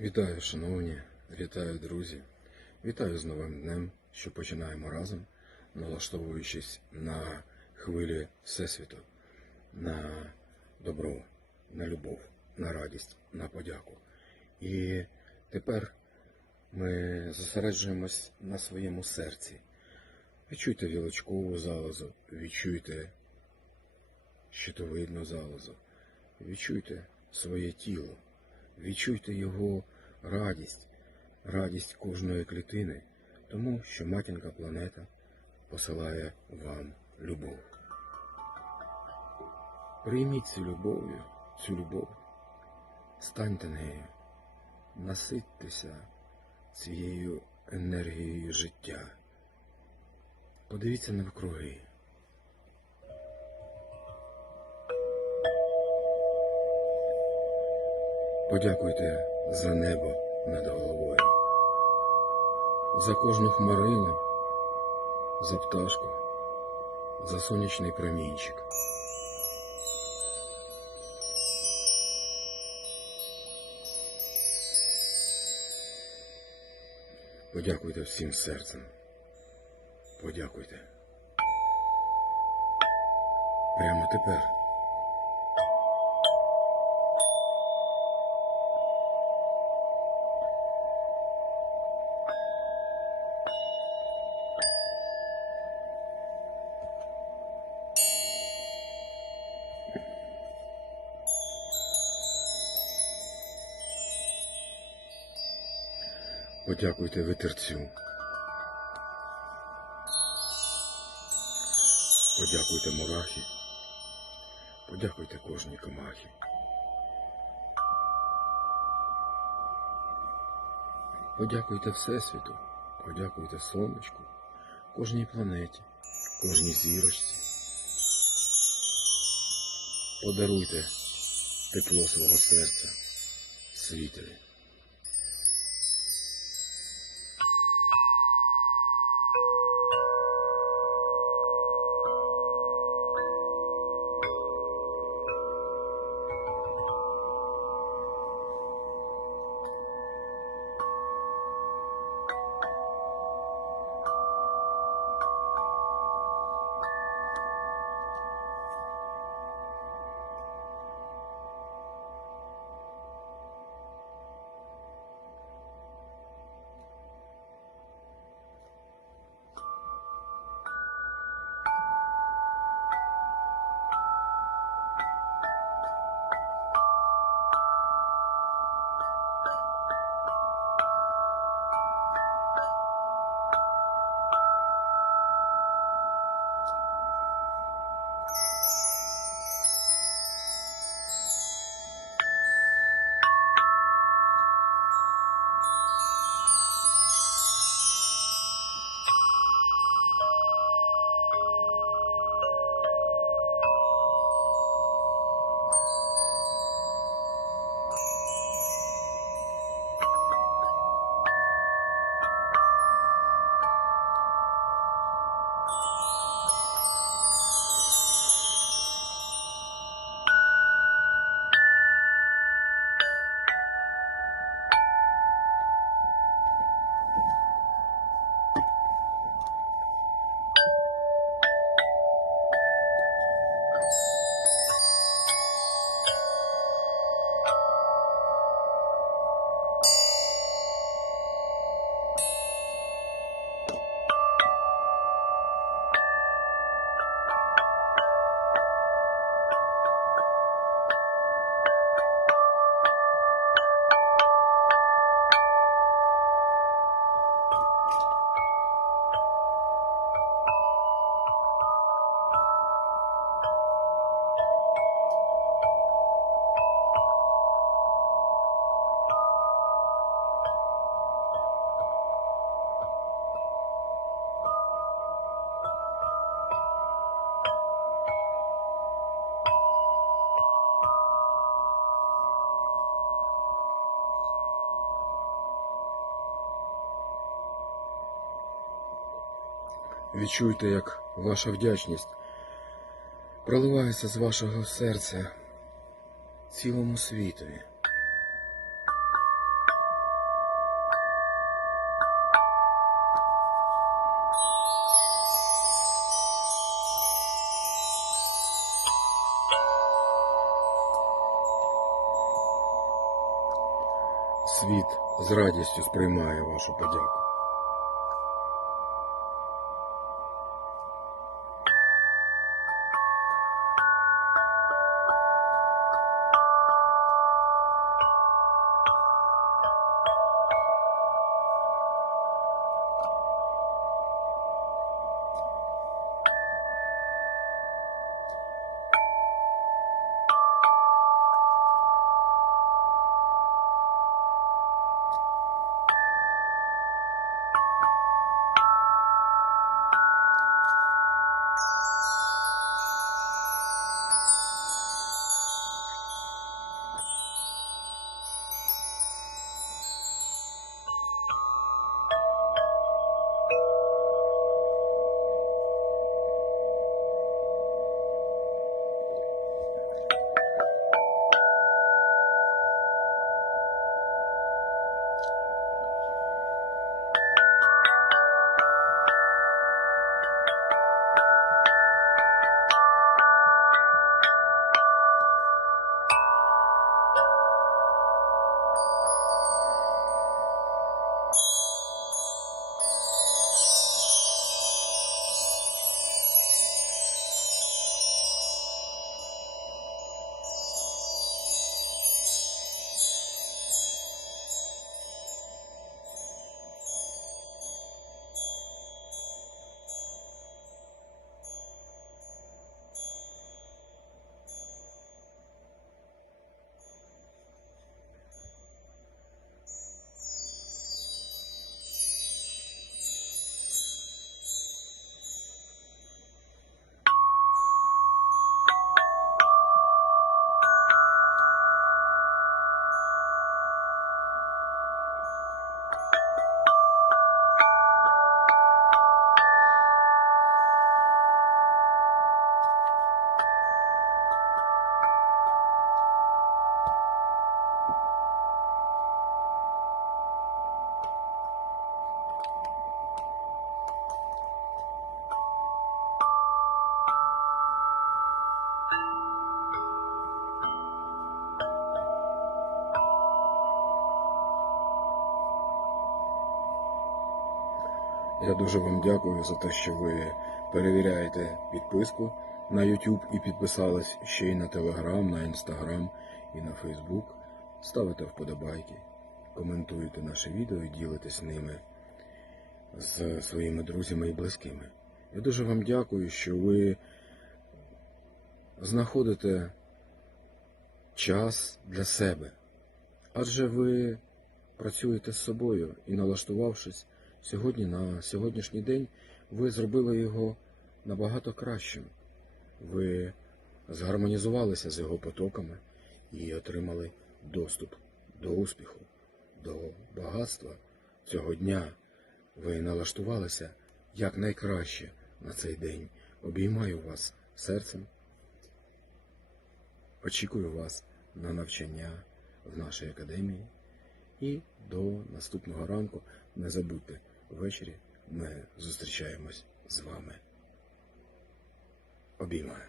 Вітаю, шановні, вітаю, друзі. Вітаю з новим днем, що починаємо разом, налаштовуючись на хвилі Всесвіту, на добро, на любов, на радість, на подяку. І тепер ми зосереджуємось на своєму серці. Відчуйте вілочкову залозу, відчуйте щитовидну залозу, відчуйте своє тіло. Відчуйте його радість, радість кожної клітини, тому що матінка планета посилає вам любов. Прийміть цю любов'ю, цю любов, станьте нею, наситьтеся цією енергією життя. Подивіться навкруги. Подякуйте за небо над головою, за кожну хмарину, за пташку, за сонячний промінчик. Подякуйте всім серцем. Подякуйте. Прямо тепер. Подякуйте витерцю. Подякуйте мурахі. Подякуйте кожній комахі. Подякуйте Всесвіту, подякуйте сонечку, кожній планеті, кожній зірочці. Подаруйте тепло свого серця світові. Відчуйте, як ваша вдячність проливається з вашого серця цілому світові. Світ з радістю сприймає вашу подяку. Я дуже вам дякую за те, що ви перевіряєте підписку на YouTube і підписались ще й на Telegram, на Instagram і на Facebook. Ставите вподобайки, коментуєте наше відео і ділитесь ними з своїми друзями і близькими. Я дуже вам дякую, що ви знаходите час для себе. Адже ви працюєте з собою і налаштувавшись сьогодні на сьогоднішній день, ви зробили його набагато кращим. Ви згармонізувалися з його потоками і отримали доступ до успіху, до багатства цього дня. Ви налаштувалися якнайкраще на цей день. Обіймаю вас серцем. Очікую вас на навчання в нашій академії. І до наступного ранку не забудьте, ввечері ми зустрічаємось з вами. Обіймаю.